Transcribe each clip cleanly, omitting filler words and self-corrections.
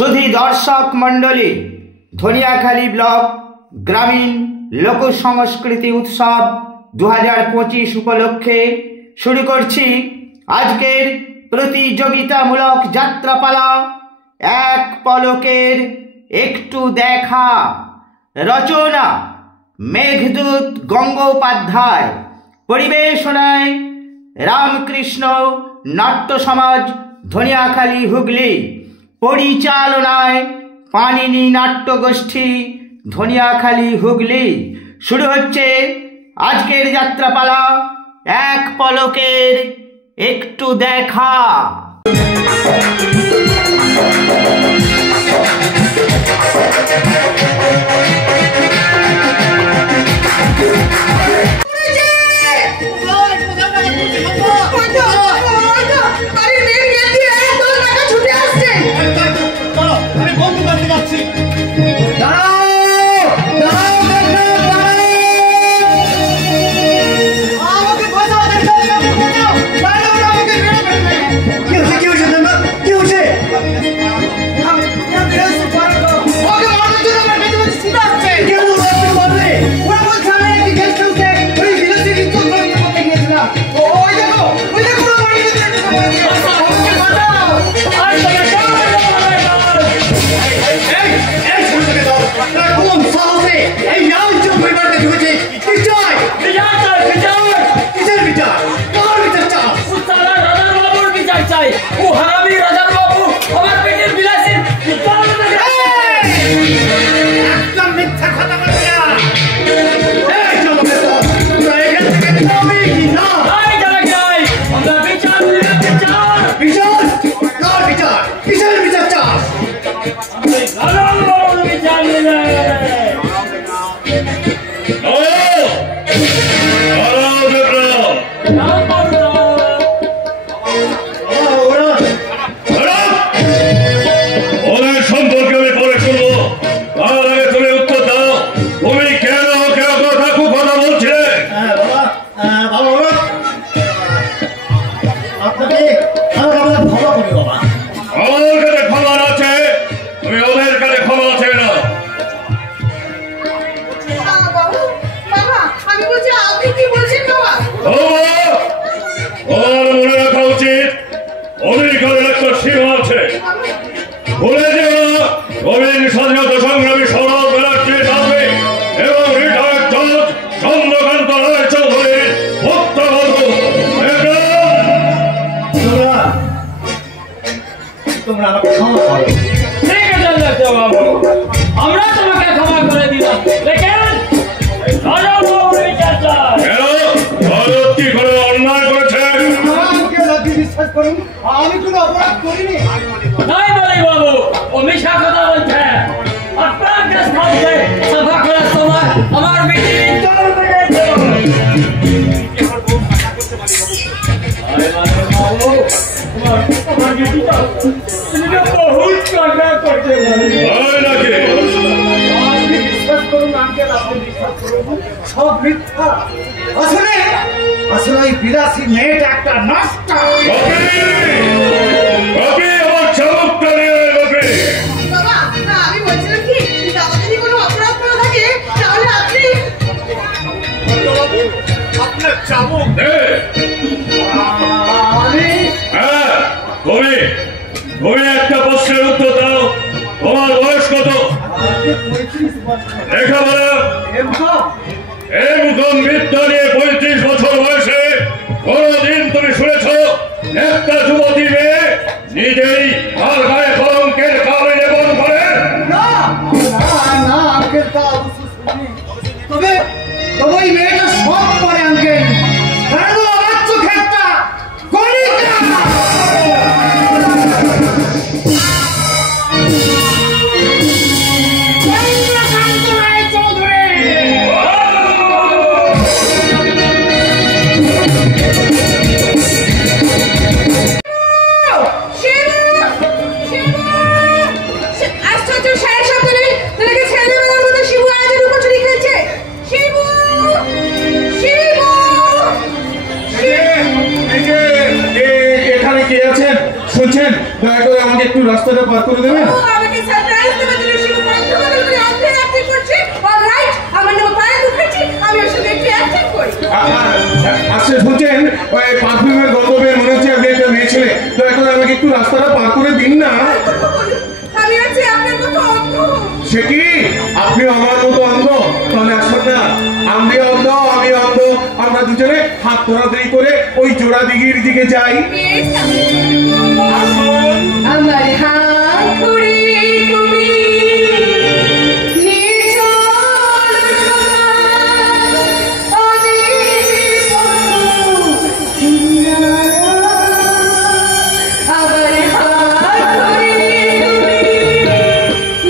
সুধী দর্শক মণ্ডলী, ধনিয়াখালী ব্লক গ্রামীণ লোক সংস্কৃতি উৎসব 2025 উপলক্ষে শুরু করছি আজকের প্রতিযোগিতামূলক যাত্রাপালা এক পলকের একটু দেখা। রচনা মেঘদূত গঙ্গোপাধ্যায়, পরিবেশনায় রামকৃষ্ণ নাট্য সমাজ ধনিয়াখালী হুগলি, পরিচালনায় পানিনি নাট্যগোষ্ঠী ধনিয়াখালী হুগলি। শুরু হচ্ছে আজকের যাত্রাপালা এক পলকের একটু দেখা। সব মিথ্যা। আসলে আসলে ওই বিলাসী মেয়েটা একটা নষ্ট। একটা প্রশ্নের উত্তর দাও, তোমার বয়স কত? দেখা বলো। এমকম বিদ্যা নিয়ে 35 বছর বয়সে কোনদিন তুমি শুনেছ একটা যুবতী মেয়ে নিজেই তার গায়ে কলঙ্কের কালি লেপন করে? তবে ওই মেয়েটা সব করে আঙ্কেল। আমার চোখে একটা কণিকা। শিবু পার করে দেবেন? আমাকে সারপ্রাইজ দেওয়ার জন্য শিব বন্ধ করে আপনি অ্যাক্টিং করছে। অলরাইট, আমার নাম পায়ে দুখাচ্ছি, আমি ওর সঙ্গে একটু অ্যাক্টিং করি। আচ্ছা শুনছেন, ওই পারফিউমের গন্ধ বের মনে হচ্ছে আপনি একটা মেয়ে ছেলে। তো এখন আমাকে একটু রাস্তাটা পার করে দিন না। আমি আছি আপনার মতো অন্ধ। সে কি আপনি আমার মতো অন্ধ? তাহলে আসুন না, আমি অন্ধ, আমি অন্ধ, আমরা দুজনে হাত ধরাধরি করে ওই জোড়া দিঘির দিকে যাই। আমার হাত ধরে তুমি নিয়ে চলো আমার হাত ধরে তুমি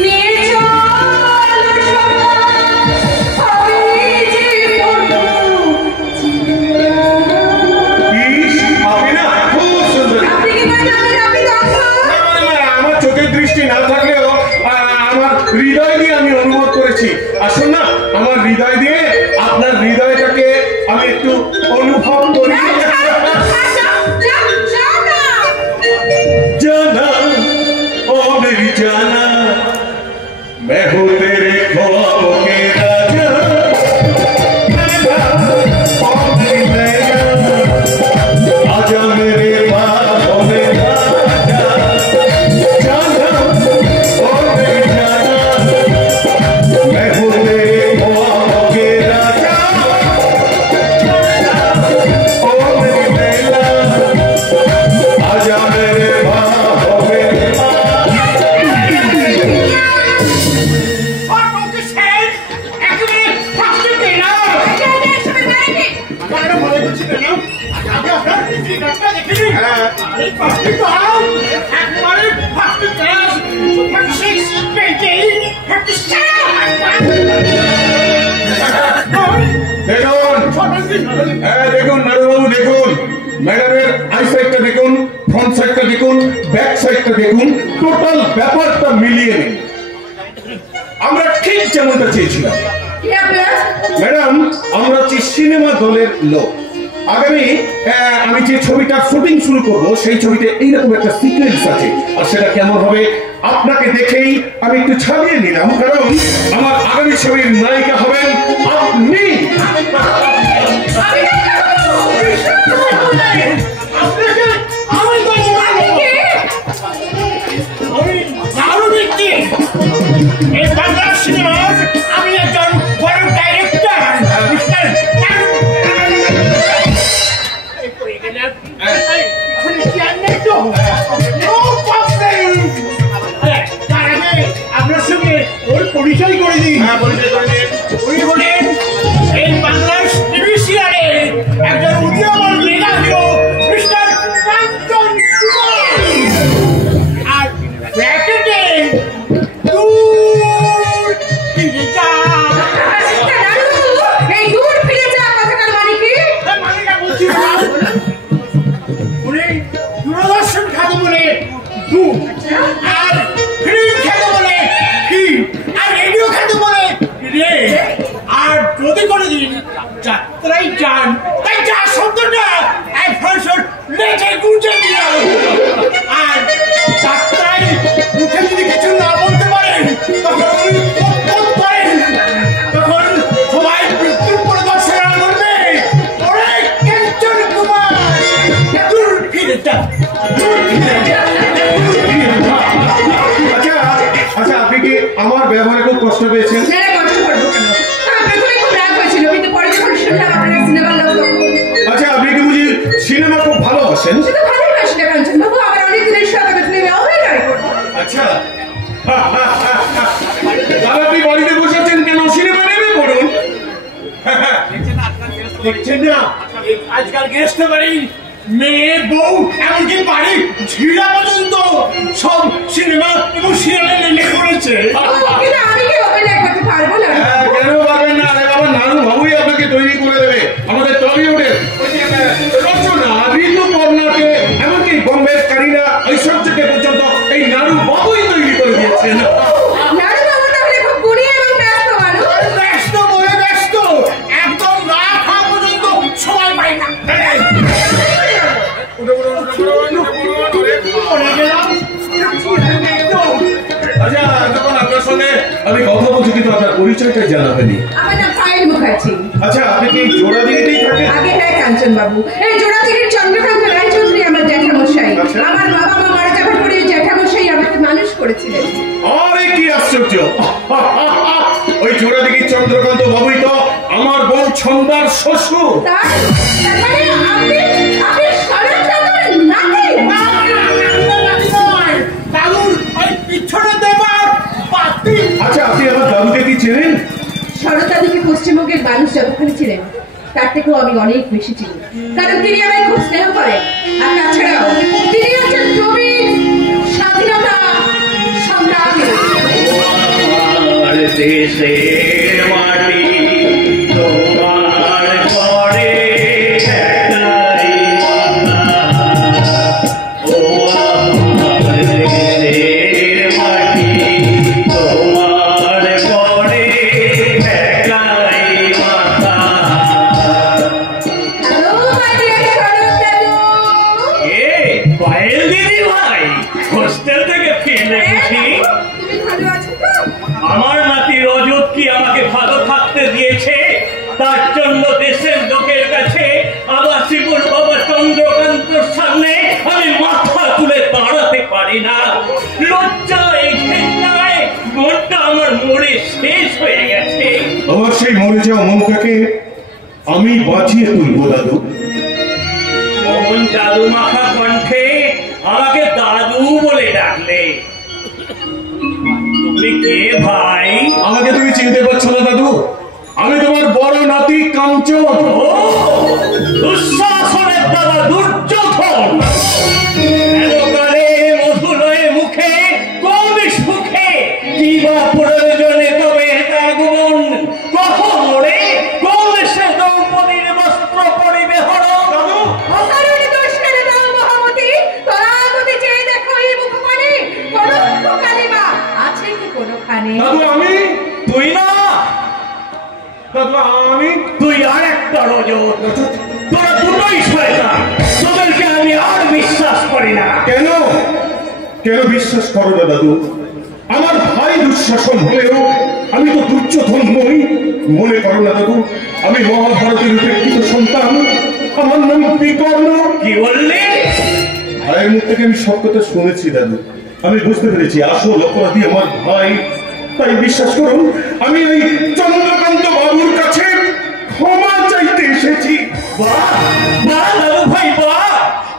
নিয়ে চলো আমি যে ইস, আপনি না খুব সুন্দর। আপনি কি মনে করেন আপনি অন্ধ? আমার চোখের দৃষ্টি না থাকলেও আমার হৃদয় দিয়ে আমি অনুভব করেছি। আসুন না, আমার হৃদয় দিয়ে আপনার হৃদয়টাকে আমি একটু অনুভব করি। জানা ও মেরি জানা, मैं हूँ तेरे ख्वाबों के राजा, ओ मेरी नैना, आजा मेरे ख्वाबों में आजा, जाना ओ मेरी जाना, मैं हूँ तेरे ख्वाबों के राजा, ओ मेरी नैना, आजा मेरे ख्वाबों में आजा। দেখুন নারুবাবু, দেখুন ম্যাডামের আই সাইডটা দেখুন, ফ্রন্ট সাইডটা দেখুন, ব্যাক সাইডটা দেখুন, টোটাল ব্যাপারটা মিলিয়ে নিন। আমরা ঠিক যেমনটা চেয়েছিলাম। ম্যাডাম, আমরা হচ্ছি সিনেমা দলের লোক। আগামী আমি যে ছবিটা শুটিং শুরু করব, সেই ছবিতে এইরকম একটা সিকোয়েন্স আছে, আর সেটা কেমন হবে আপনাকে দেখেই আমি একটু ছাড়িয়ে নিলাম, কারণ আমার আগামী ছবির নায়িকা হবেন আপনি। আমি একজন বড় ডাইরেক্টর। আপনার সঙ্গে ওর পরিচয় করে দিই। উনি বলেন এই বাংলার টেলিভিশনের একজন উদীয়মান মেগা হিরো মিস্টার কাঞ্চন কুমার। আর ব্র্যাকেটে দূর ফিরে যা। এই দূর ফিরে যা কথাটার মানে কি? মানেটা বলছি, উনি দূরদর্শন খাতে বলে দূর, আর ফিল্ম খাতে বলে কি, আর রেডিও খাতে বলে রে। আর যদি কোনোদিন যাত্রায় যান, তাই যা শব্দটা এক ভাষণ লেখে গুঁজে দিলাম। আর যাত্রায় মুখে যদি কিছু না বলতে পারেন, তখন উনি কত করেন, তখন সবাই মৃত্যুর পরিদর্শন করবে। ওরে কাঞ্চন কুমার, দূর ফিরে যা, দূর ফিরে যা, দূর ফিরে যা। আচ্ছা, আপনি কি আমার ব্যবহারে খুব কষ্ট পেয়েছেন? না, কষ্ট করবো কেন? আমার প্রথমে খুব রাগ হয়েছিল, কিন্তু পরে যখন শুনলাম আপনার সিনেমার লোক, আচ্ছা, আপনি কি বুঝি সিনেমা খুব ভালোবাসেন? সে তো ভালোই বাসি না কাঞ্চন বাবু, আমার অনেক দিনের শখ, আমি ফিল্মে অভিনয় করবো। আচ্ছা, তাহলে আপনি বাড়িতে বসেছেন কেন? সিনেমা নেমে পড়ুন। দেখছেন না আজকাল গেস্ট বাড়ি, মেয়ে বউ এমনকি বাড়ি ঝিরা পর্যন্ত সব সিনেমা এবং সিরিয়ালে নেমে পড়েছে। কিন্তু আমি কি অভিনয় করতে পারবো না? কেন পারবেন না? আরে বাবা, নানু বাবুই আপনাকে তৈরি করে দেবে। আমাদের টলিউডের রচনা, ঋতুপর্ণাকে, এমনকি বোম্বের কারিনা ঐশ্বর্যকে পর্যন্ত এই নানু বাবুই তৈরি করে দিয়েছেন। নানু বাবু তাহলে খুব গুণী এবং ব্যস্ত মানুষ। ব্যস্ত বলে ব্যস্ত, একদম না খাওয়া পর্যন্ত সময় পাই না। পড়ে গেলাম। তো আপনার পরিচয়টা জানা হয়নি। আমার নাম পায়েল মুখার্জি। আচ্ছা, আপনি কি জোড়াদিঘিতেই থাকেন? আগে হ্যাঁ কাঞ্চন বাবু, এই জোড়াদিঘির চন্দ্রকান্ত রায়চৌধুরী আমার জ্যাঠামশাই। আমার বাবা মা মারা যাবার পরে ওই জ্যাঠামশাই আমাকে মানুষ করেছিলেন। আরে কি আশ্চর্য! ওই জোড়াদিঘির চন্দ্রকান্ত বাবুই তো আমার বোন ছন্দার শ্বশুর। আচ্ছা, আপনি আমার দাদুকে কি চেনেন? শরৎদাদিকে পশ্চিমবঙ্গের মানুষ যতখানি ছিলেন তার থেকেও আমি অনেক বেশি চিনি, কারণ তিনি আমায় খুব স্নেহ করেন। আর তাছাড়াও তিনি হচ্ছেন প্রবীণ স্বাধীনতা সংগ্রামী। দেশের মাটি তোমার ঘরে একটাই ও আমার দেশের মাটি তোমার ঘরে একটাই মাতা। হ্যালো মাই ডিয়ার শরৎ দাদু। পায়েল দিদি ভাই, হোস্টেল থেকে ফিরলে বুঝি? তুমি ভালো আছো তো? আমার নাতি রজত কি আমাকে ভালো থাকতে দিয়েছে? তার জন্য দেশের লোকের কাছে আবার শিবুর বাবা চন্দ্রকান্তর সামনে আমি মাথা তুলে দাঁড়াতে পারি না। লজ্জায় ঘেন্নায় মনটা আমার মরে শেষ হয়ে গেছে। আমার সেই মরে যাওয়া মনটাকে আমি বাঁচিয়ে তুলবো দাদু। মন জাদু মাখা কণ্ঠে আমাকে দাদু বলে ডাকলে। তুমি কে ভাই? আমাকে তুমি চিনতে পারছো না দাদু? আমি তোমার বড় নাতি কাঞ্চন। ও দুঃশাসনের দাদা দুর্যোধন। এতকালে মধুলয়ে মুখে কৌমিস মুখে কি বা প্রয়োজনে তবে আগমন? কখন ওরে কৌমিসের দ্রৌপদীর বস্ত্র পরিবে হরণ? অকারণে দোষ কেন দাও মহামতি? তোরা যদি চেয়ে দেখো এই মুখখানে কলঙ্ক কালিমা আছে কি কোনোখানে? দাদু আমি? তুই না, দাদু আমি? তুই আর একটা রজত। তোরা দুটোই শয়তান। তোদেরকে আমি আর বিশ্বাস করি না। কেন কেন বিশ্বাস করো না দাদু? আমার ভাই দুঃশাসন হলেও আমি তো দুর্যোধন নই। মনে করো না দাদু, আমি মহাভারতের উপেক্ষিত সন্তান। আমার নাম বিকর্ণ। কি বললি? ভাইয়ের মুখ থেকে আমি সব কথা শুনেছি দাদু। আমি বুঝতে পেরেছি আসল অপরাধী আমার ভাই। তাই বিশ্বাস করুন, আমি ওই চন্দ্রকান্ত বাবুর কাছে ক্ষমা চাইতে এসেছি। বাহ বাহ দাদু ভাই বাহ!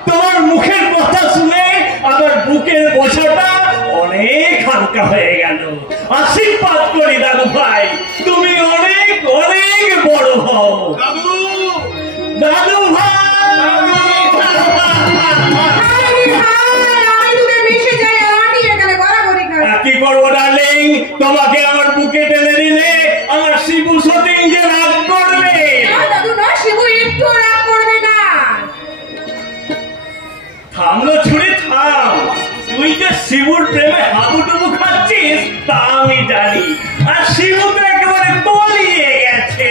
তোমার মুখের কথা শুনে আমার বুকের বোঝাটা অনেক হালকা হয়ে গেল। আশীর্বাদ করি দাদু ভাই, তুমি অনেক অনেক বড় হও। দাদু দাদু ভাই! কি করবো ডার্লিং? তোমাকে আমার বুকে টেনে দিলে আমার শিবু সতীং যে রাগ করবে। থামলো ছুরি থাম। তুই যে শিবুর প্রেমে হাবুডুবু খাচ্ছিস তা আমি জানি। আর শিবু তো একেবারে তলিয়ে গেছে।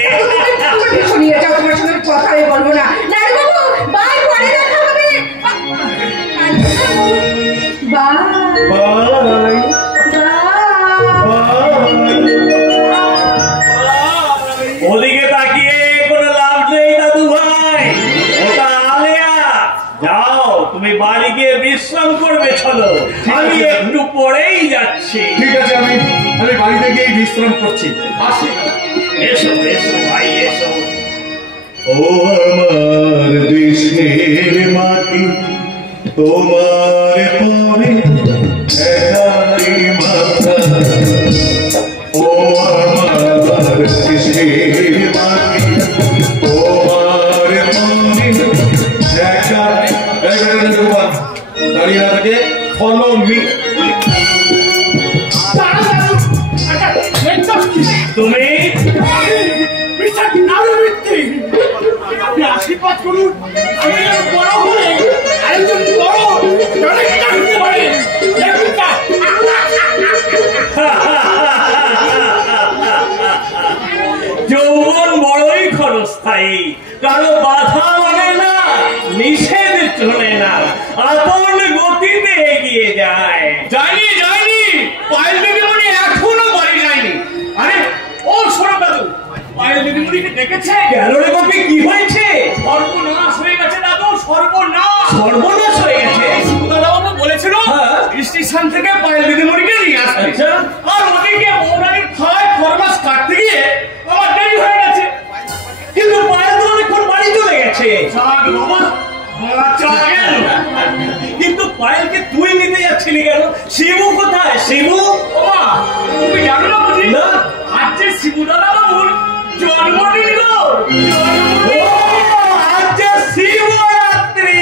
কথা আমি বলবো না। বাই, পরে দেখা হবে। বাই। ওদিকে তাকিয়ে কোনো লাভ নেই দাদু ভাই, ওটা আলেয়া। যাও তুমি বাড়ি গিয়ে বিশ্রাম করবে। চলো, আমি একটু পরেই যাচ্ছি। ঠিক আছে, আমি বাড়িতে গিয়ে বিশ্রাম করছি। আসি। এসো এসো ভাই এসো। ও আমার দেশের মাটি তোমার পরে একাই মাথা। ও আমার দেশের মাটি তোমার পরে দাঁড়িয়ে না থাকে, ফলো মি। তুমি আপনি আশীর্বাদ করুন, আমি যেন বড় হয়ে আরেকজন বড় জননেতা হতে পারি। যৌবন বড়ই ক্ষণস্থায়ী, কারো বাধা মানে না, নিষেধ চলে না, আপন গতিতে এগিয়ে যায়। যায়নি পায়েল দিদি মনে এখনো বাড়ি যায়নি। আরে থেকে পায়েল দিদিমণিকে নিয়ে আসবে। আচ্ছা। আর ওদিকে বৌরানির খাওয়ায় ফরমাস কাটতে গিয়ে আমার দেরি হয়ে গেছে। কিন্তু পায়েল তো অনেকক্ষণ বাড়ি চলে গেছে। বাবা বাচ্চা গেল। কিন্তু পায়েলকে তুই নিতে যাচ্ছিলি কেন? শিবু কোথায়? শিবু ওমা তুমি জানো না বুঝি না আজ যে শিবু দাদা বাবুর জন্মদিন গো। আজ যে শিবরাত্রি।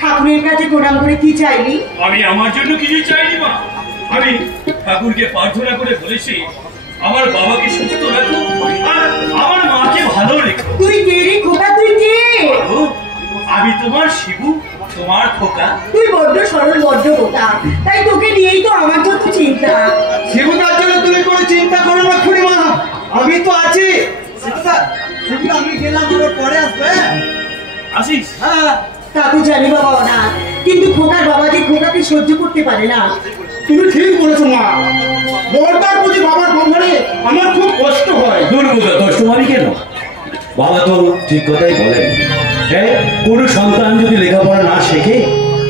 ঠাকুরের কাছে প্রণাম করে কি চাইলি? আমি আমার জন্য কিছু চাইনি মা। আমি ঠাকুরকে প্রার্থনা করে বলেছি আমার বাবাকে সুস্থ রাখো আর আমার মাকে ভালো রেখো। তুই কে রে খোকা? তুই কে? আমি তোমার শিবু, তোমার খোকা। তুই বড্ড সরল, বড্ড বোকা, তাই তোকে নিয়েই তো আমার যত চিন্তা। শিবুদার জন্য তুমি কোনো চিন্তা করো না খুড়িমা, আমি তো আছি। শিবুদা আমি গেলাম, আমার পরে আসবে। আসিস? হ্যাঁ তা তো জানি বাবা অনাথ, কিন্তু খোকার বাবা যে খোকাকে সহ্য করতে পারে না। তুমি ঠিক বলেছো মা, বড়দার বুঝি বাবার সংসারে আমার খুব কষ্ট হয়। দুর্বোধ কষ্ট হবে কেন? বাবা তো ঠিক কথাই বলেন। হ্যাঁ, কোনো সন্তান যদি লেখাপড়া না শেখে,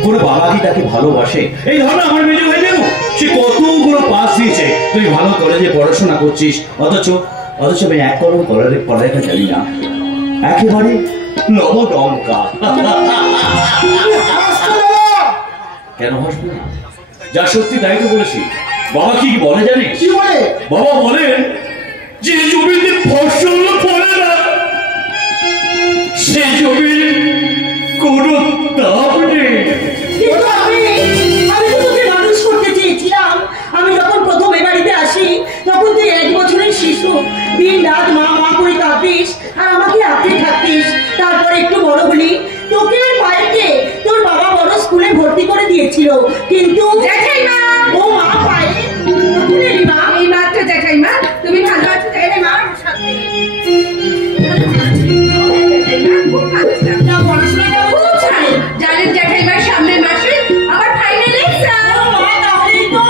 কোনো বাবা কি তাকে ভালোবাসে? এই ধরো আমার মেয়ে হয়ে যাবো, সে কতগুলো পাস দিয়েছে, তুই ভালো কলেজে পড়াশোনা করছিস, অথচ আমি এক কলম পড়ালেখা জানি না, একেবারে নবডঙ্কা। কেন হাসবো না? যা সত্যি তাই তো বলেছি। বাবা কি বলে জানিস? কি বলে? বাবা বলেন যে জমিতে ফসল ফলে না সে জমির কোনো দাম নেই। কিন্তু আমি তো তোকে মানুষ করতে চেয়েছিলাম। আমি যখন প্রথম এ বাড়িতে আসি তখন তুই 1 বছরের শিশু, দিন রাত মা মা করে কাঁদিস আর আমাকে আঁকড়ে থাকতিস। তারপরে একটু বড় হলি, তোকে আর মায়েরকে তোর বাবা বড় স্কুলে ভর্তি করে দিয়েছিল। কিন্তু জ্যাঠাইমা, ও মা পায়ে নতুন এলি মা। এই মাত্র জ্যাঠাইমা, তুমি ভালো আছো? জ্যাঠাইমা পড়াশোনাটা খুব ছাড়ে জানেন জ্যাঠাইমার, সামনের মাসে আবার ফাইনাল এক্সাম। তাহলেই তো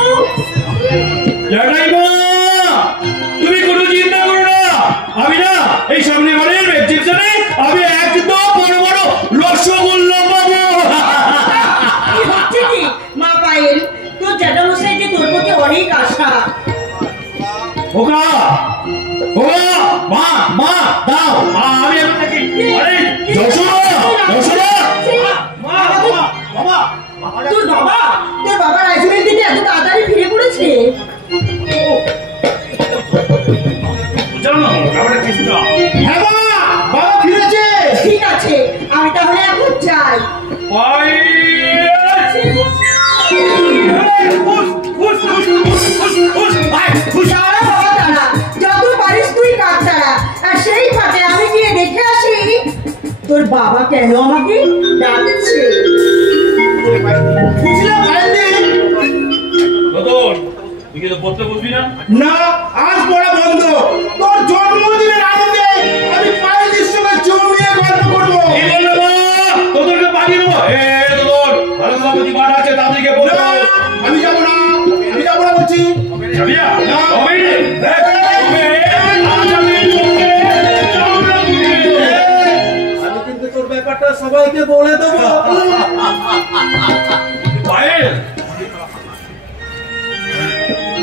জ্যাঠাইমা, তুমি কোনো চিন্তা করো না, আমি না এই সামনে বারের এক্সামে আমি একদম বড় বড় রসগোল্লা পাবো। কি হচ্ছে কি মা পায়েল? তোর জ্যাঠামশাই যে তোর প্রতি অনেক আশা। ওকা ওকা মা মা দাও, আমি আপনাকে আরে যশোদা তোর বাবা রাজমের দিকে এত তাড়াতাড়ি ফিরে পড়েছে। হ্যাঁ মা, বাবা ফিরেছে। ঠিক আছে, আমি তাহলে এখন যাই। তারা বাবা তারা, যত পারিস তুই কাজ তারা। আর সেই ফাটে আমি গিয়ে দেখে আসি তোর বাবা কেন আমাকে ডাকছে। বুঝলাম ভাইদের। তুই কি তো পড়তে বসবি না? না, আজ পড়া বন্ধ। তোর জন্মদিনের আনন্দে আমি পায়েলের সঙ্গে জমিয়ে গল্প করবো। কি বললো মা? তোদেরকে পাঠিয়ে দেবো। ভালো সভাপতি মাঠ আছে, তাদেরকে বলবো। না, আমি যাবো না বলছি। যাবি না? না। হবে না। আমি কিন্তু তোর ব্যাপারটা সবাইকে বলে দেবো।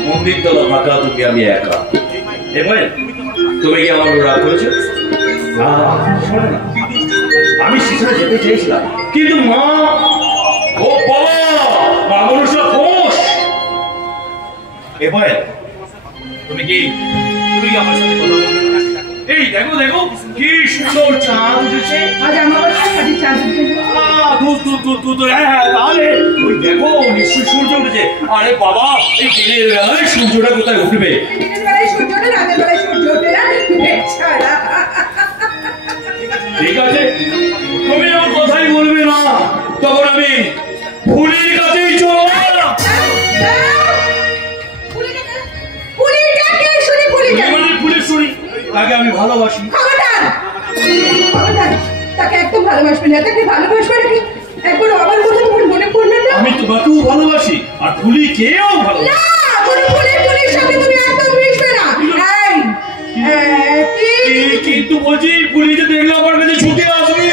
মন্দির তলা ফাঁকা, তুমি আমি একা। এবার তুমি কি আমার রাগ করেছো? শোনো না, আমি সেখানে যেতে চেয়েছিলাম, কিন্তু মা, ও বাবা, মা মনুষ্য কোষ। এবার তুমি কি আমার সাথে কথা বলবে? এই দেখো দেখো কি সুন্দর চাঁদ উঠেছে। আজ আমার সাথে চাঁদ উঠেছে। তাহলে ওই দেখো নিশ্চয়ই সূর্য উঠেছে। আরে বাবা, এই দিনের বেলায় সূর্যটা কোথায় উঠবে? দিনের বেলায় সূর্যটা, রাতের বেলায় সূর্য ওঠে না। ঠিক আছে, তুমি আমার কথাই বলবে না, তখন আমি ফুলের কাছেই চলো। ফুলের শুনি, তাকে আমি ভালোবাসি। তাকে একদম ভালোবাসবে না, তাকে ভালোবাসবে নাকি একবার আমার কথা তোমার মনে পড়বে না? আমি তোমাকেও ভালোবাসি, আর ফুলি কেউ ভালো না, কোনো ফুলের সাথে তুমি একদম মিশবে না। কিন্তু বলছি ফুলিকে দেখলে আমার কাছে ছুটে আসবে।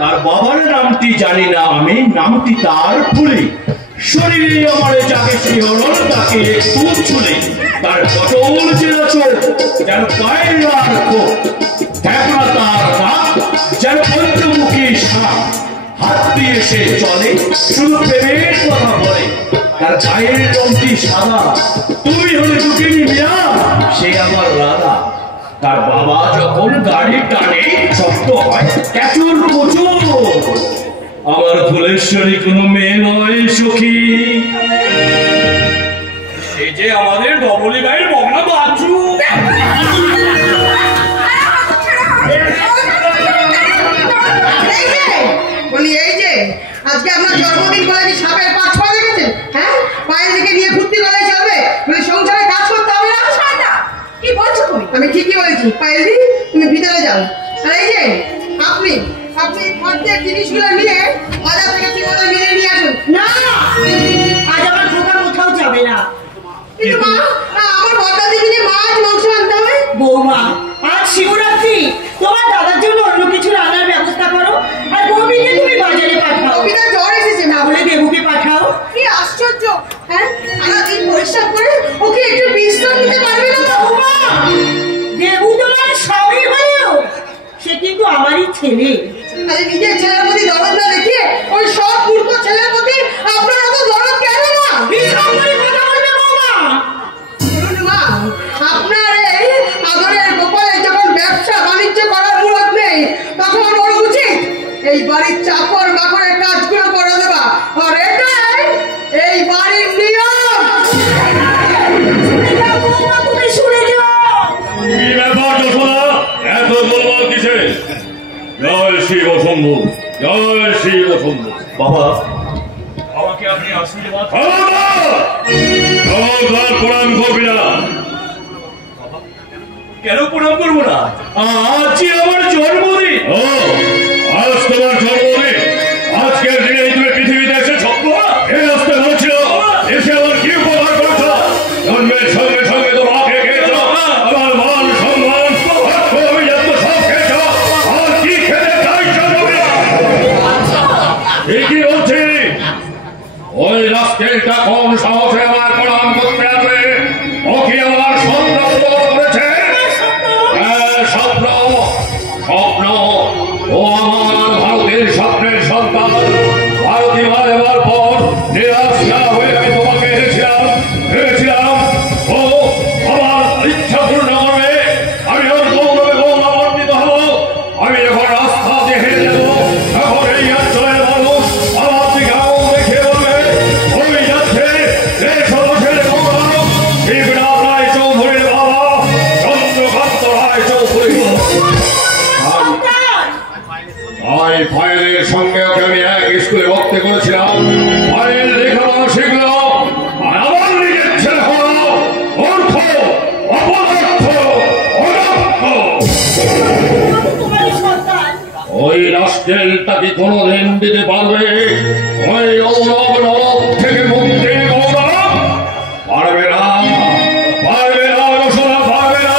তার বাবার নামটি জানি না আমি, নামটি তার ফুলি। শরীরে আমার যাকে শিহরণ তাকে একটু ছুলে, তার পটল চেনা চোখ যেন পায়ের রাখো, দেখো না তার নাক যেন পঞ্চমুখী সাপ, হাত দিয়ে সে চলে, শুধু প্রেমের কথা বলে। তার গায়ের রংটি সাদা, তুমি হলে দুটিনি মিয়া, সে আমার রাধা। তার বাবা যখন গাড়ি টানে শক্ত হয় ক্যাচুর প্রচুর। আমার ফুলেশ্বরী কোনো মেয়ে নয় সখী, সে যে আমাদের ডবলি গায়ের বগনা বাছু। বলি এই যে আজকে আপনার জন্মদিন বলে কি সাপের পাঁচ পা দেখেছেন? হ্যাঁ, পায়ের দিকে নিয়ে ফুর্তি করাই চলবে? বলে সংসারে কাজ করতে হবে না? কি বলছো তুমি? আমি ঠিকই বলেছি। পায়েলদি, তুমি ভিতরে যাও। আর এই যে আপনি আপনি খাদ্যের জিনিসগুলো নিয়ে বাজার থেকে ঠিক মতো মিলিয়ে নিয়ে আসুন। না, আজ আমার খোকা কোথাও যাবে না। কিন্তু মা, আমার বড়দা দিদিকে মাছ মাংস আনতে হবে। বৌমা, আজ শিবরাত্রি, তোমার দাদার জন্য অন্য কিছু রান্নার ব্যবস্থা করো, আর বৌমিকে তুমি বাজারে পাঠাও। কবিতা জ্বর এসেছে না বলে দেবুকে পাঠাও। কি আশ্চর্য! হ্যাঁ, সারাদিন পরিশ্রম করে ওকে একটু বিশ্রাম দিতে পারবে না বৌমা, দেবু তোমার স্বামী হলেও সে কিন্তু আমারই ছেলে। আরে নিজের ছেলের প্রতি দরদ না দেখিয়ে ওই সব মূর্খ ছেলের প্রতি আপনার এত দরদ কেন না? বিশ্রাম করে কথা বলবে বৌমা। বলুন মা, আপনার এই আদরের গোপালের যখন ব্যবসা বাণিজ্য করার মুরত নেই, তখন ওর উচিত এই বাড়ির চাকর বাকরের কাজগুলো করে দেওয়া। আর এটাই এই বাড়ির নিয়ম। শুনে যাও বৌমা, তুমি শুনে যাও। কি ব্যাপার যশোদা, এত গোলমাল কিসে? জয় শ্রী বসন্ত, জয় শ্রী বসন্ত। বাবা, আমাকে আপনি আশীর্বাদ প্রণাম করবি না। কেন প্রণাম করবো না? আজ আমার জন্মদিন। ও, আজ তোমার জন্মদিন? আজকের দিনে তুমি পৃথিবীতে এসেছ, এই আসতে বলছিল, এসে আমার কি উপহার করেছ? জন্মের সঙ্গে সঙ্গে তো মা খেয়েছ, আমার মান সম্মান অভিজাত্য সব খেয়েছ, আর কি খেতে চাইছ তুমি? ঠিকই বলছি, ওই রাস্কেলটা কোন সাহসে আমার প্রণাম করতে আসে? ও কি আমার স্বপ্ন পূরণ করেছে? স্বপ্ন স্বপ্ন, ও আমার ভারতের স্বপ্নের সন্তান। ভারতী মা দেওয়ার পর নিরাশ না হয়ে আমি তোমাকে ভেবেছিলাম ও আমার ইচ্ছা পূর্ণ করবে, আমি ওর গৌরবে গৌরবান্বিত হব। আমি যখন রাস্তা দিয়ে হেঁটে যাবো, তখন এই অঞ্চলের মানুষ আমার দিকে আঙুল দেখিয়ে বলবে, ওই যাচ্ছে দেশ দেশের গৌরব শিবনাথ রায় চৌধুরীর বাবা চন্দ্রকান্ত রায় চৌধুরী। আমি ফাইলের সঙ্গে ওকে আমি এক স্কুলে ভর্তি করেছিলাম। ফাইল লেখাপড়া শিখলো, আর আমার নিজের ছেলে হলো অর্থ অপদার্থ অনর্থ। তোমারই সন্তান। ওই রাষ্ট্রেলটাকে কোনোদিন দিতে পারবে ওই গৌরব নরক থেকে মুক্তির গৌরব? পারবে না, পারবে না, রসনা পারবে না।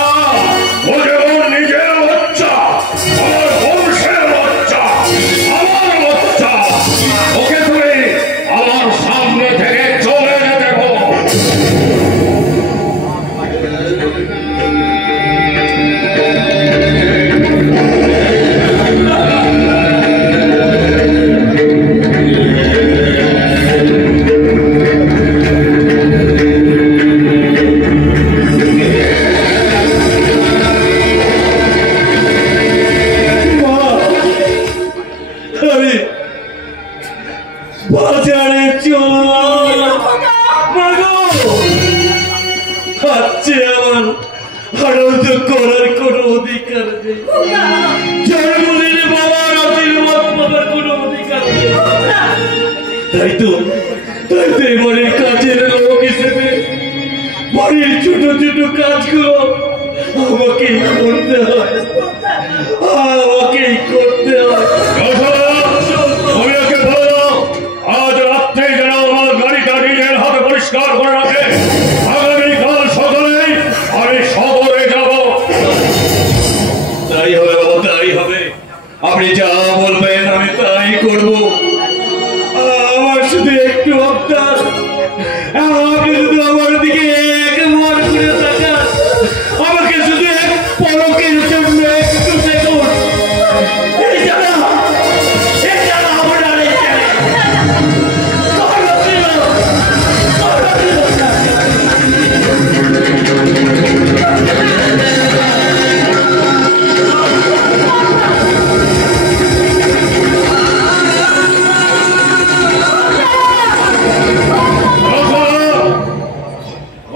জন্মদিনে বাবার আশীর্বাদ পাবার কোনো অধিকার নেই। তাই তো বাড়ির কাজের লোক হিসেবে বাড়ির ছোট ছোট কাজগুলো আমাকেই করতে হয়। তুমি ওকে বলো আজ রাত্রে যেন আমার গাড়িটা নিজের হাতে পরিষ্কার করে রাখে। আগামীকাল সকালে আমি শহরে যাব। তাই হবে বাবা, তাই হবে। আপনি যা বলবেন আমি তাই করবো। আমার শুধু একটু আবদার, আপনি শুধু আমার দিকে একবার করে তাকান, আমাকে শুধু এক পলকের জন্য একটু দেখুন।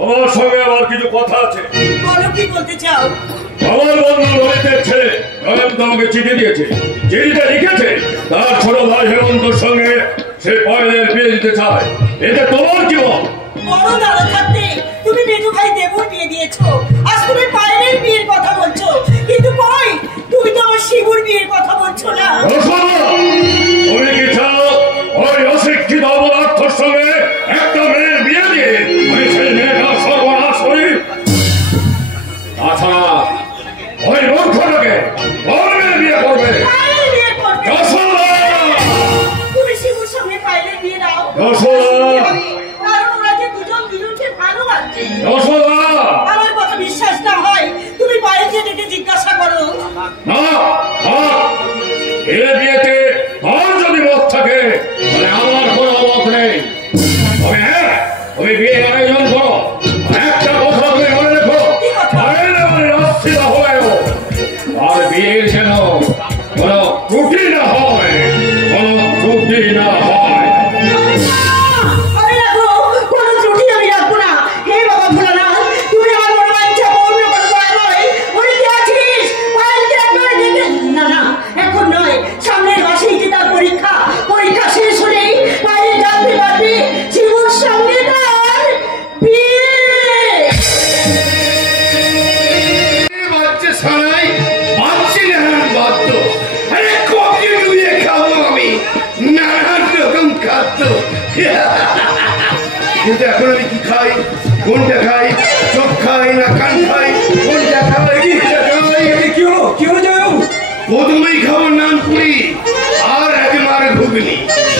আমার সঙ্গে আমার কিছু কথা আছে। বলো, কি বলতে চাও? আমার বন্ধু ললিতের ছেলে হেমন্ত আমাকে চিঠি দিয়েছে। চিঠিটা লিখেছে তার ছোট ভাই হেমন্তর সঙ্গে সে পায়েলের বিয়ে দিতে চায়। এতে তোমার কি মত? বড় দাদা থাকতে তুমি মেজু ভাই দেবুর বিয়ে দিয়েছো, আজ তুমি পায়েলের বিয়ের কথা বলছো, কিন্তু কই তুমি তো আমার শিবুর বিয়ের কথা বলছো না। তুমি কি চাও ওই অশিক্ষিত অপদার্থর সঙ্গে একটা মেয়ের বিয়ে দিয়ে আমি সেই মেয়েটা সর্বনাশ করি? তাছাড়া ওই মূর্খটাকে পায়েলের বিয়ে করবে। পায়েলের বিয়ে করবে? তুমি শিবুর সঙ্গে পায়েলের বিয়ে দাও। কারণ ওরা যে দুজন দুজনকে ভালোবাসছে। আমার কথা বিশ্বাস না হয় তুমি পায়েলকে ডেকে জিজ্ঞাসা করো। না, এ বিয়েতে আর যদি মত থাকে তাহলে আমার কোনো মত নেই। তবে হ্যাঁ, তুমি বিয়ে আয়োজন করো। একটা কথা তুমি মনে রেখো, পায়েল আমার রাস্তিটা হয়েও আর বিয়ের যেন কোনো ত্রুটি না হয়, কোনো ত্রুটি না হয়। আমি রাখবো, কোনো ত্রুটি আমি রাখবো না। হে বাবা ভোলানাথ, তুমি আমার বড় বাচ্চা পূর্ণ করে দয়াময়। ওরে কে আছিস? পায়েলকে একবার ডেকে। না না, এখন নয়, সামনের মাসেই যে তার পরীক্ষা। পরীক্ষা শেষ হলেই পায়েল জানতে পারবে শিবুর সঙ্গে তার বিয়ে। বাচ্চা ছাড়াই বাচ্চি নানান বাদ্য। আরে কবজি ডুবিয়ে খাবো আমি নানান রকম খাদ্য। কিন্তু এখন আমি কি খাই, কোনটা খাই, চোখ খাই না কান খাই, কোনটা খাই কি হলো যাও? প্রথমেই খাবো নান পুরি আর একবার ঘুগনি,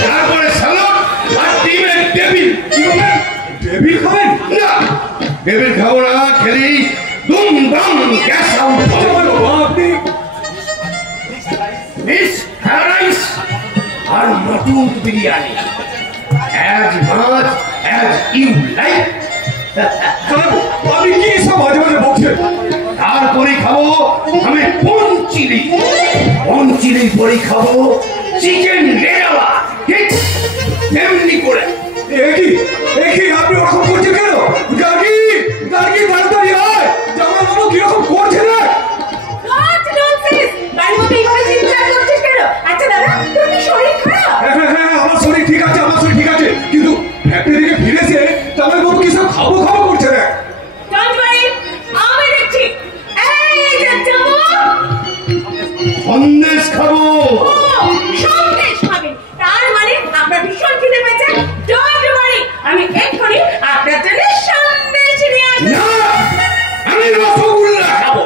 তারপরে সালাদ আর ডিমের টেবিল। কি বলেন? টেবিল খাবেন না? টেবিল খাবো না, খেলেই দুম দাম গ্যাস আউট। আপনি মিস রাইস আর mutton biryani as much as you like। আমি কি সব মাঝে মাঝে বলছেন? তারপরে খাবো আমি পঞ্চিলি পরে খাবো চিকেন রেজালা, ঠিক তেমনি করে। একই আপনি ওরকম করছেন কেন? গার্গি তাড়াতাড়ি আয়, জামা বাবু কিরকম করছে না? হ্যাঁ, আমার শরীর ঠিক আছে, কিন্তু ফ্যাক্টরি থেকে ফিরেছে জামাই বাবু কি সব খাবো করছে না। সন্দেশ খাবো। তার মানে আপনার ভীষণ খিদে পেয়েছে। ডোন্ট ওয়ারি, আমি এক্ষুনি আপনার জন্য সন্দেশ নিয়ে আসবো। না, আমি রসগোল্লা খাবো।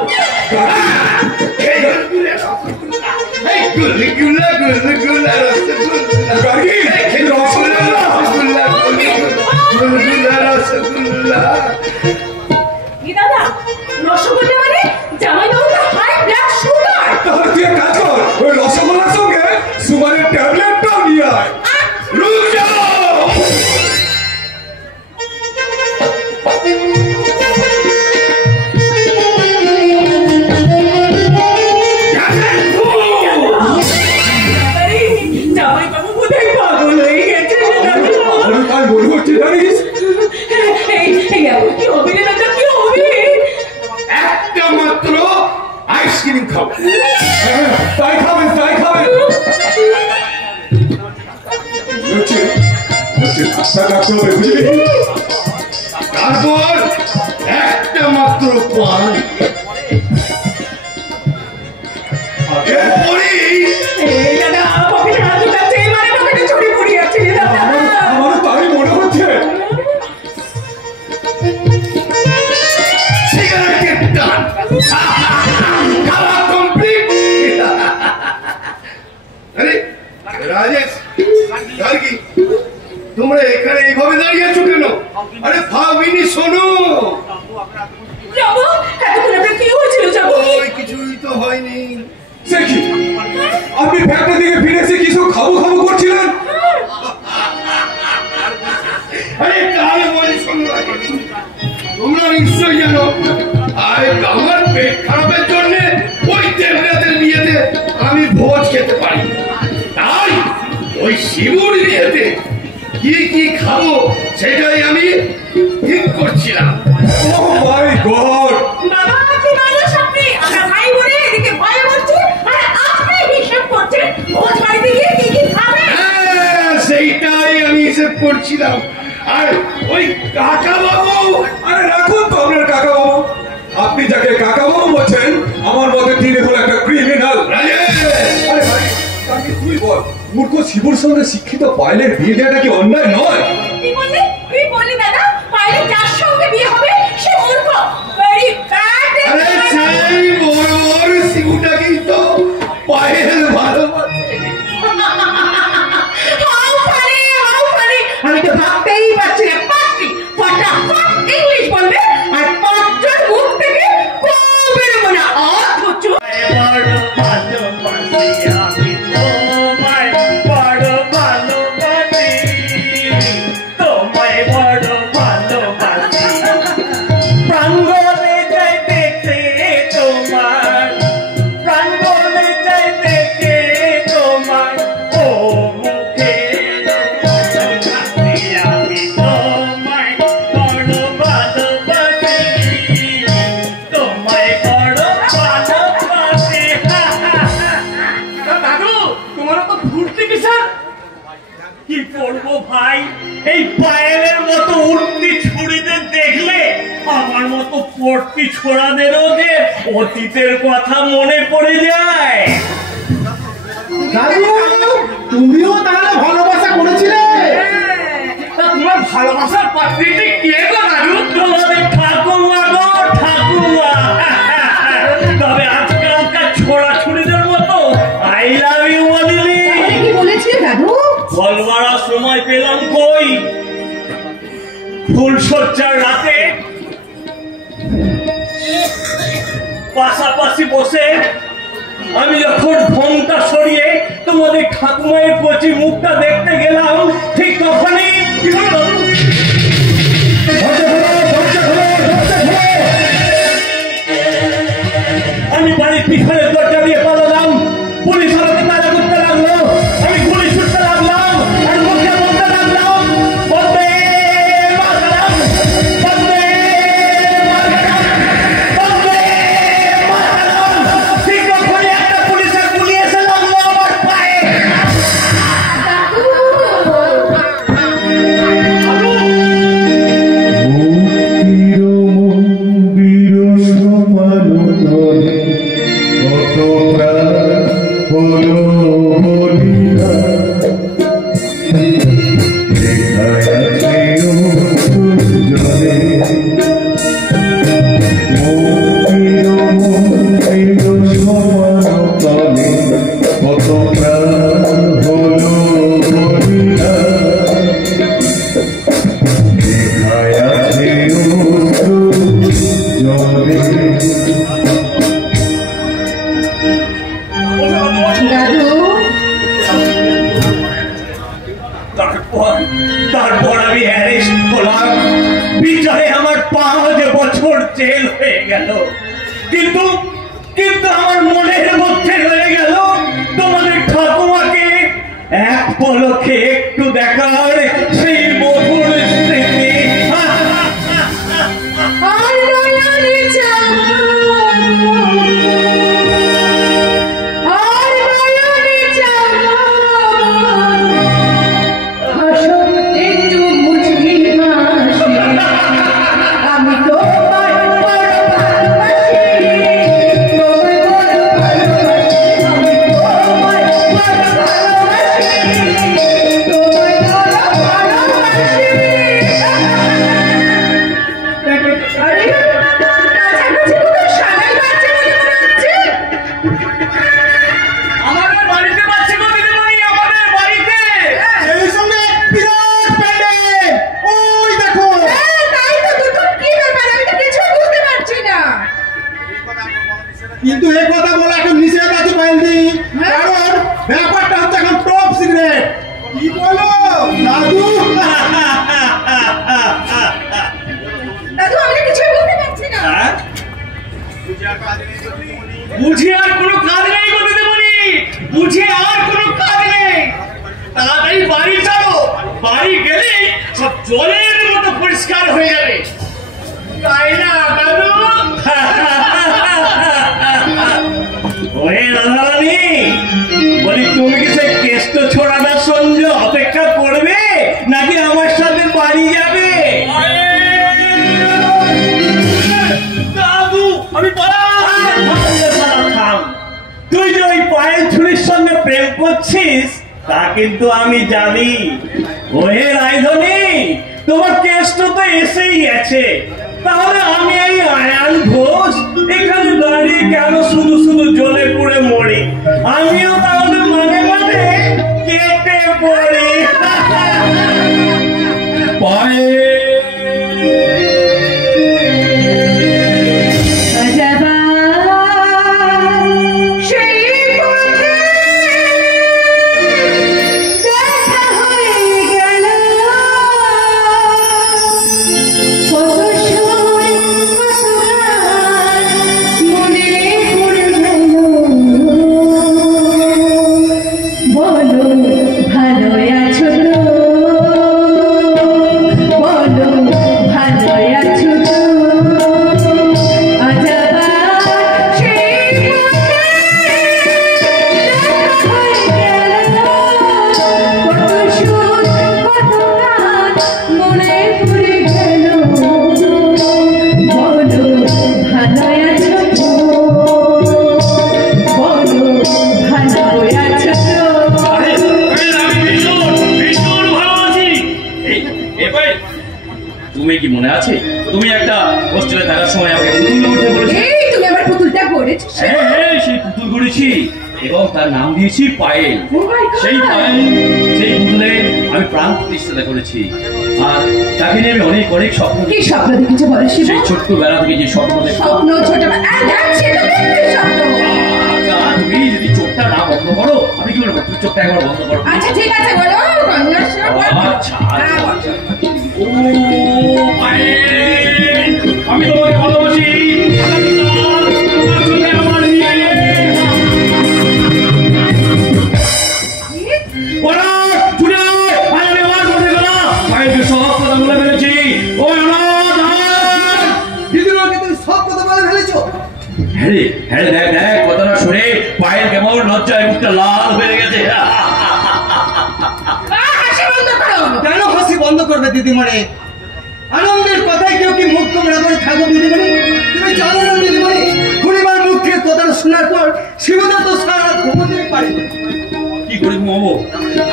রসগোল্লা মানে জামাই বাবু তো হাই ব্লাড সুগার। তাহলে তুই এক কাজ কর, ওই রসগোল্লার সঙ্গে সুগারের ট্যাবলেটটাও নিয়ে আয়। রুক যাও। তাই খাবেন তাই খাবেন। তারপর একটা মাত্র পান আমারও তাই মনে হচ্ছে। রাজেশ কি তোমরা এখানে এইভাবে দাঁড়িয়ে আছো কেন? আরে ভাবিনি, শোনো। কিছুই তো হয়নি। আপনি ফ্যাক্টরি থেকে ফিরে এসে কিছু খাবো খাবো করছিলেন? আরে কাল বলি শোনো, তোমরা নিশ্চয়ই জানো আমার পেট খারাপের জন্য ওই দেবরাতের বিয়েতে আমি ভোজ খেতে পারি। তাই ওই শিবুর বিয়েতে কি কি খাবো সেটাই আমি ঠিক করছিলাম। Oh my God! সেইটাই আমি হিসেব করছিলাম। আর ওই কাকা বাবু, আরে রাখুন তো আপনার কাকা বাবু। আপনি যাকে কাকা বাবু বলছেন আমার মতে তিনি হল একটা ক্রিমিনাল। আরে ভাই তাকে তুই বল, মূর্খ শিবুর সঙ্গে শিক্ষিত পাইলের বিয়ে দেওয়াটা কি অন্যায় নয়? তুই বললি দাদা, পাইলে যার সঙ্গে বিয়ে হবে সে মূর্খ। Very bad. আরে সেই বড় বড় শিবুটাকেই তো পায়েল ভালোবাসে। আমি তো ভাবতেই পারছি না। ফটাফট ইংলিশ বলবে আর পাঁচজন মুখ থেকে বেরোবো না। অথচ কি করবো ভাই, এই পায়েলের মতো উঠতি ছুরিদের দেখলে আমার মতো পড়তি ছোড়াদেরও যে অতীতের কথা মনে পড়ে যায়। তুমিও তাহলে ভালোবাসা করেছিলে? তোমার ভালোবাসার পাত্রীটি কে গো রাজু? তোমাদের ঠাকুমা গো ঠাকুমা। তবে আজকালকার ছোড়া ছুরিদের মতো আই লাভ ইউ বলিনি। কি বলেছিলে দাদু? বলবার সময় পেলাম কই? ফুলসজ্জার রাতে পাশাপাশি বসে আমি যখন ঘোমটা সরিয়ে তোমাদের ঠাকুমায়ের কচি মুখটা দেখতে গেলাম, ঠিক তখনই কি হলো? আমি বাড়ির পিছনের দরজা দিয়ে পালালাম। পুলিশ আমাকে তাড়া করতে লাগলো। আমি গুলি ছুটতে লাগলাম আর মুখে বলতে লাগলাম, বন্দে মাতরম, বন্দে মাতরম, বন্দে মাতরম। ঠিক তখনই একটা পুলিশের গুলি এসে লাগলো আমার পায়ে। তারপর আমি অ্যারেস্ট হলাম। বিচারে আমার 5 বছর জেল হয়ে গেল। কিন্তু আমার মনের মধ্যে রয়ে গেল তোমাদের ঠাকুমাকে এক পলকে একটু দেখার সেই মধুর স্মৃতি। বুঝে আর কোনো কাজ নেই গো দিদিমণি, বুঝে আর কোনো কাজ নেই। তাড়াতাড়ি বাড়ি চলো, বাড়ি গেলে সব জলের মতো পরিষ্কার হয়ে যাবে, তাই না দাদু? ওরে রাধারানী, বলি তুমি কি সেই কেষ্ট ছোড়াবার সঙ্গে অপেক্ষা করবে নাকি আমার সাথে বাড়ি যাবে? দাদু আমি তুই যে ওই পায়েল ছুরির সঙ্গে প্রেম করছিস তা কিন্তু আমি জানি। ওহে রায়ধনী, তোমার কেষ্ট তো এসেই গেছে, তাহলে আমি এই আয়ান ঘোষ এখানে দাঁড়িয়ে কেন শুধু শুধু জ্বলে পুড়ে মরি? আমিও তাহলে মানে মানে কেটে পড়ি। তুমি কি মনে আছে তুমি একটা হোস্টেলে থাকার সময় আমাকে পুতুল গড়তে বলেছিলে? এই তুমি আমার পুতুলটা গড়েছিস? হ্যাঁ, সেই পুতুল গড়েছি এবং তার নাম দিয়েছি পায়েল। সেই পায়েল, সেই পুতুলে আমি প্রাণ প্রতিষ্ঠা করেছি, আর তাকে নিয়ে আমি অনেক অনেক স্বপ্ন। কি স্বপ্ন দেখেছো বলো শিবু? সেই ছোট্ট বেলা থেকে যে স্বপ্ন দেখো। স্বপ্ন ছোটবেলা স্বপ্ন। তুমি যদি চোখটা না বন্ধ করো আমি কি বলবো? তুমি চোখটা একবার বন্ধ করো। আচ্ছা ঠিক আছে বলো। আচ্ছা ও পায়েল, আমি তোমাকে ভালোবাসি। হ্যাঁ দেখ দেখ কথাটা শুনে পায়েল কেমন লজ্জায় মুখটা লাল হয়ে গেছে। কেন হাসি বন্ধ করবে দিদিমণি? আনন্দের কথায় কেউ কি মুখ তোমরা করে থাকো দিদিমণি? তুমি জানো না দিদিমণি, পরিবার মুখে কথা শোনার পর শিবদা তো সারা ঘুমোতেই পারে। কি করে ঘুমাবো?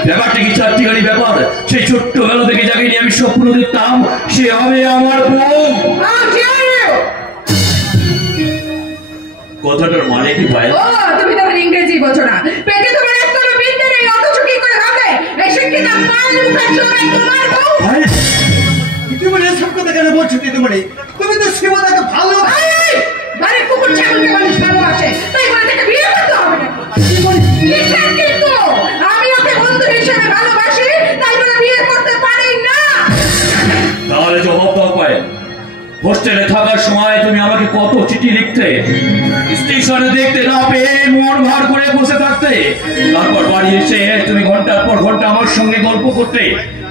ব্যাপারটা কি চারটিখানি ব্যাপার। সেই ছোট্টবেলা থেকে যাকে নিয়ে আমি স্বপ্ন দেখতাম সে হবে আমার বউ। কথাটার মানে কি ভাই? ও তুমি তো ইংরেজি বোঝো না। পেটে তোমার একটা বিন্দু নেই, অথচ কি করে হবে এই শিক্ষিত মাল মুখে চলে তোমার বউ? দিদিমণি এসব কথা কেন বলছো দিদিমণি? তুমি তো শিবদাকে ভালো বাড়ির কুকুর ছাগলকে মানুষ ভালোবাসে, তাই বলে তাকে বিয়ে করতে হবে না? কিন্তু আমি ওকে বন্ধু হিসেবে ভালোবাসি, তাই বলে বিয়ে করতে পারি না। তাহলে জবাব দাও পায়। হোস্টেলে থাকার সময় তুমি আমাকে কত চিঠি লিখতে, স্টেশনে দেখতে না পেয়ে মন ভার করে বসে থাকতে, তারপর বাড়ি এসে তুমি ঘন্টার পর ঘন্টা আমার সঙ্গে গল্প করতে।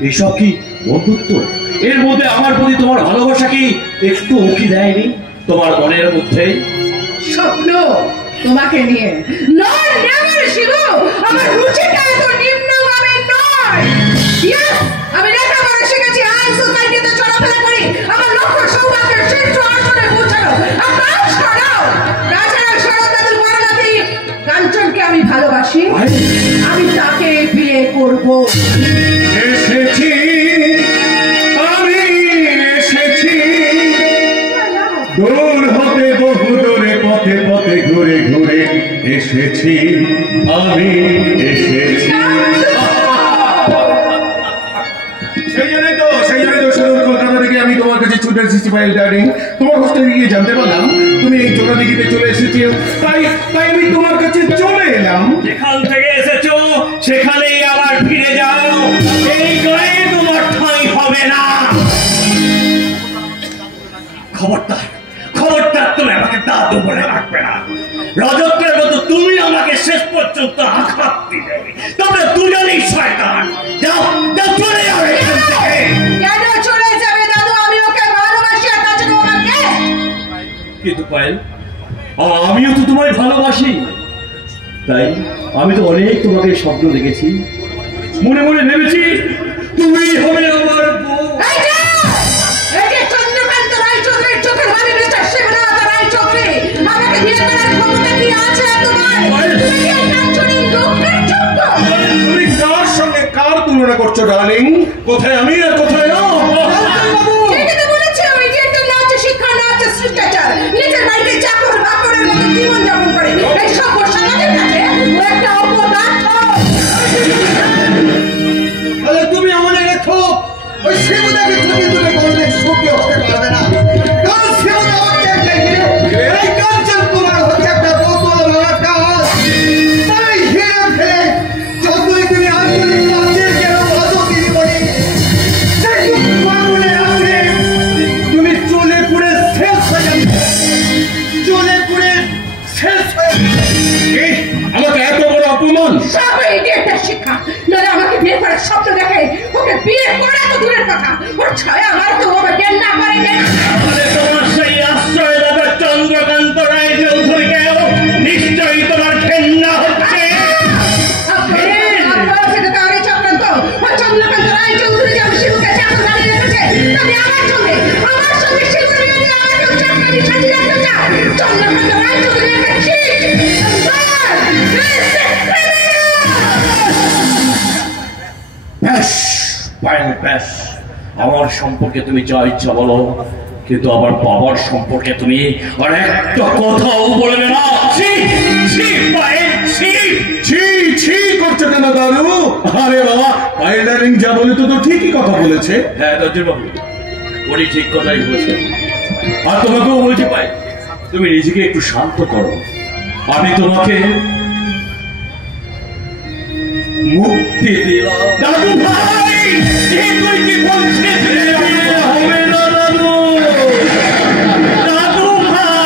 এসব কি বন্ধুত্ব? এর মধ্যে আমার প্রতি তোমার ভালোবাসা কি একটু উকি দেয়নি তোমার মনের মধ্যে? স্বপ্ন তোমাকে নিয়ে নয় নেভার শিবু, আমার রুচিটা এত নিম্নগামী নয়। আমি লেখাপড়া শিখেছি, হাই সোসাইটিতে চলাফেরা করি, আমার লক্ষ্য সৌভাগ্যের শীর্ষ আসনে পৌঁছানো। আর তাছাড়া শরৎ দাদুর বড়নাতি কাঞ্চনকে আমি ভালোবাসি, আমি তাকে বিয়ে করব। এসেছি আমি, এসেছি দূর হতে বহু দূরে, পথে পথে ঘুরে ঘুরে এসেছি আমি, এসেছি। সেই জন্যই তো সুদূর কলকাতা থেকে আমি তোমার কাছে ছুটে এসেছি পায়েল ডার্লিং। তোমার হোস্টেলে গিয়ে জানতে পারলাম তুমি এই চোরা দিঘিতে চলে এসেছি, তাই আমি তোমার কাছে চলে এলাম। যেখান থেকে এসেছো সেখানেই আবার ফিরে যাও, এই গায়ে তোমার ঠাঁই হবে না। খবরদার তুমি আমাকে দাদু বলে রাখবে না। রাজত্বের মতো তুমি আমাকে শেষ পর্যন্ত আঘাত দিলে। তোমরা দুজনেই শয়তান। যাও যাও, চলে যাও এখান থেকে। কেন চলে যাবে দাদু? আমি ওকে ভালোবাসি আর তার জন্য আমার কেস। কিন্তু পায়েল, আমিও তো তোমায় ভালোবাসি। তাই আমি তো অনেক তোমাকে স্বপ্ন দেখেছি, মনে মনে ভেবেছি তুমি হবে আমার বউ। এই যে চন্দ্রকান্ত রায়চৌধুরীর চোখের বালি মিস্টার শিবনাথ রায়চৌধুরী, আমাকে বিয়ে করার ক্ষমতা কি আছে তোমার? তুমি কি এই কাঞ্চনের লোকের যোগ্য? তুমি কার সঙ্গে কার তুলনা করছো ডার্লিং? কোথায় আমি আর কোথায় না? ঠিকই তো বলেছে, ওই যে একটা না আছে শিক্ষা, না আছে শিষ্টাচার, নিজের বাড়িতে চাকর বাকরের মতো জীবন যাপন করে। এই সভ্য সমাজের কাছে ও একটা অপদার্থ। তাহলে তুমি মনে রেখো, ওই শিবুদাকে তুমি তুমি কোনোদিন সুখী হতে পারবে না। কারণ শিবুদা হচ্ছে একটা হিরো, এই কাঞ্চন কুমার হচ্ছে একটা বোতল মারা কাজ। তাই হিরো ফেলে যতই তুমি আঞ্চলিক রাজ্যের কেন বাজো দিদিমণি, সেই মাগুনে আছে তুমি চলে পুড়ে শেষ হয়ে যাবে। চলে পুড়ে শেষ হয়ে যাবে। আমাকে এত বড় অপমান! সব ইডিয়েটের শিক্ষা। নইলে আমাকে বিয়ে করার স্বপ্ন দেখে ওকে বিয়ে করা তো দূরের কথা, ওর ছায়া আমার তো ওকে জ্ঞান না করে না। তাহলে তোমার সেই আশ্রয় দাদা চন্দ্রকান্ত রায়চৌধুরীকেও নিশ্চয়ই তোমার ঘেন্না হচ্ছে। চন্দ্রকান্ত রায়চৌধুরী যে আমি শিবুকে চাকর বানিয়ে রেখেছে, তবে আমার সঙ্গে শিবু নিয়ে দিয়ে আমাকে চাকরি সাজিয়ে রাখতে চায়। চন্দ্রকান্ত রায়চৌধুরী একটা চিট। ব্যাস পায়েল, ব্যাস। আমার সম্পর্কে তুমি যা ইচ্ছা বলো, কিন্তু আমার বাবার সম্পর্কে তুমি আর একটা কথাও বলবে না। ছি ছি পায়েল, ছি। ছি ছি করছো কেন দাদু? আরে বাবা, পায়েল ডার্লিং যা বলে তো ঠিকই কথা বলেছে। হ্যাঁ দর্জন বাবু, উনি ঠিক কথাই বলেছেন। আর তোমাকেও বলতে পাই, তুমি নিজেকে একটু শান্ত করো। আমি তোমাকে মুক্তি দিলাম। দাদু ভাই, তুই কি বলছিস? হবে না দাদু। দাদু ভাই,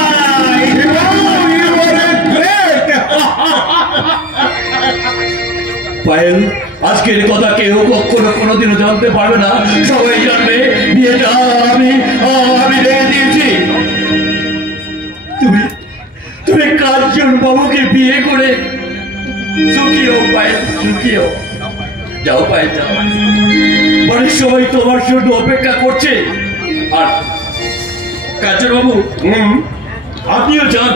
পায়েল, আজকের কথা কেউ কখনো কোনোদিনও জানতে পারবে না। সবাই জানবে বিয়েটা আমি রেখে দিয়েছি। তুমি কাঞ্চন বাবুকে বিয়ে করে সুখী হও পায়েল, সুখী হও। যাও পায়েল, যাও। বাড়ির সবাই তোমার জন্য অপেক্ষা করছে। আর কাঞ্চন বাবু, আপনিও যান,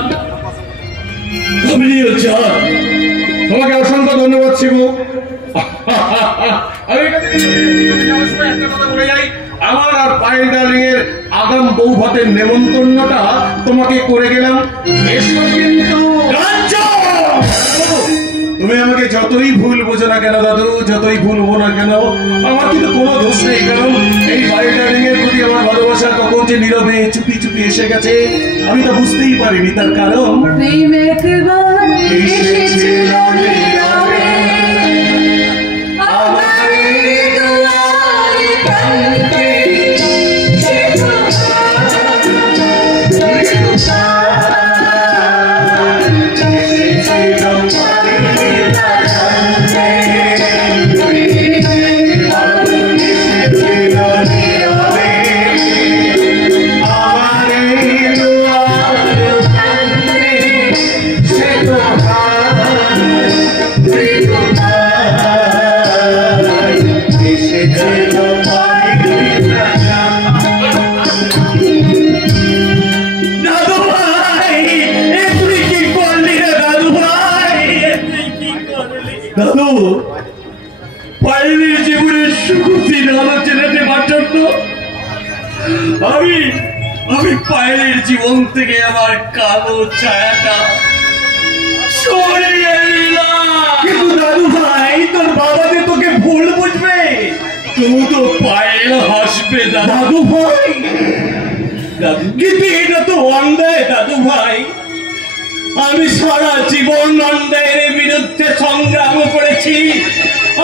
আপনিও যান। তোমাকে অসংখ্য ধন্যবাদ শিবু। আমি একটা কথা বলে যাই, আমার আর পায়েল ডার্লিং এর আগাম বউ ভাতের নেমন্তন্নটা তোমাকে করে গেলাম। এসো কিন্তু। তুমি আমাকে যতই ভুল বোঝো না কেন দাদু, যতই ভুল হবো না কেন, আমার কিন্তু কোনো দোষ নেই। কারণ এই পায়েল ডার্লিং এর প্রতি আমার ভালোবাসা কখন যে নীরবে চুপি চুপি এসে গেছে আমি তো বুঝতেই পারিনি। তার কারণ দাদু, পায়েলের জীবনের সুখদিন আলোচনা দেওয়ার জন্য আমি পায়েলের জীবন থেকে আমার কালো ছায়াটা সরিয়ে দিলাম। কিন্তু দাদু ভাই, তোর বাবা যে তোকে ভুল বুঝবে, তুই তো পায়েল হাসবে দাদু ভাই। কিন্তু এটা তো অন্যায় দাদু ভাই। আমি সারা জীবন অন্যায়ের বিরুদ্ধে সংগ্রাম করেছি,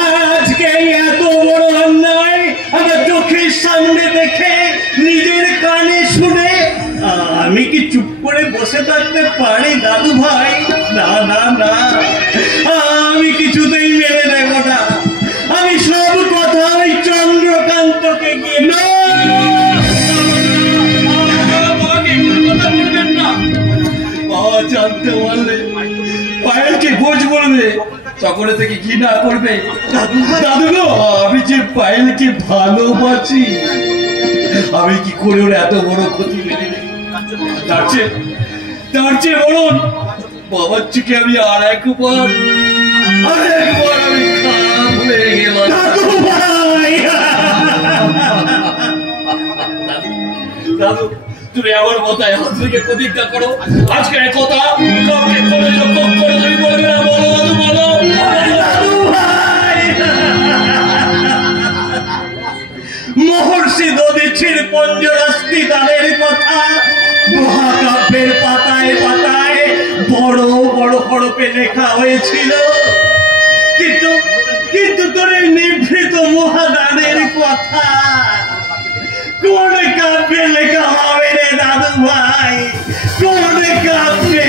আর আজকে এত বড় অন্যায় আমার চোখের সামনে দেখে নিজের কানে শুনে আমি কি চুপ করে বসে থাকতে পারি দাদু ভাই? না না না, আমি কিছুতেই মেনে নেব না। আমি সব কথা ওই চন্দ্রকান্তকে গিয়ে জানতে পারলে পায়েলকে বোঝ বলবে, সকলে থেকে ঘৃণা করবে। দাদু গো, আমি যে পায়েলকে ভালোবাসি, আমি কি করে ওর এত বড় ক্ষতি মেনে নেই? তার চেয়ে বলুন বাবার চোখে আমি আর একবার আমি খারাপ হয়ে গেলাম। দাদু, তুমি আমার কথায় হাত থেকে প্রতিজ্ঞা করো, আজকে কথা কাউকে তুমি বলবে না। বলো দাদু, বলো। মহর্ষি দধিচির পঞ্জরাস্তি দানের কথা মহাকাব্যের পাতায় পাতায় বড় বড় হরফে লেখা হয়েছিল, কিন্তু তোর এই নিভৃত মহাদানের কথা কোন কাব্যে লেখা হবে রে দাদু ভাই? কোন কাব্যে?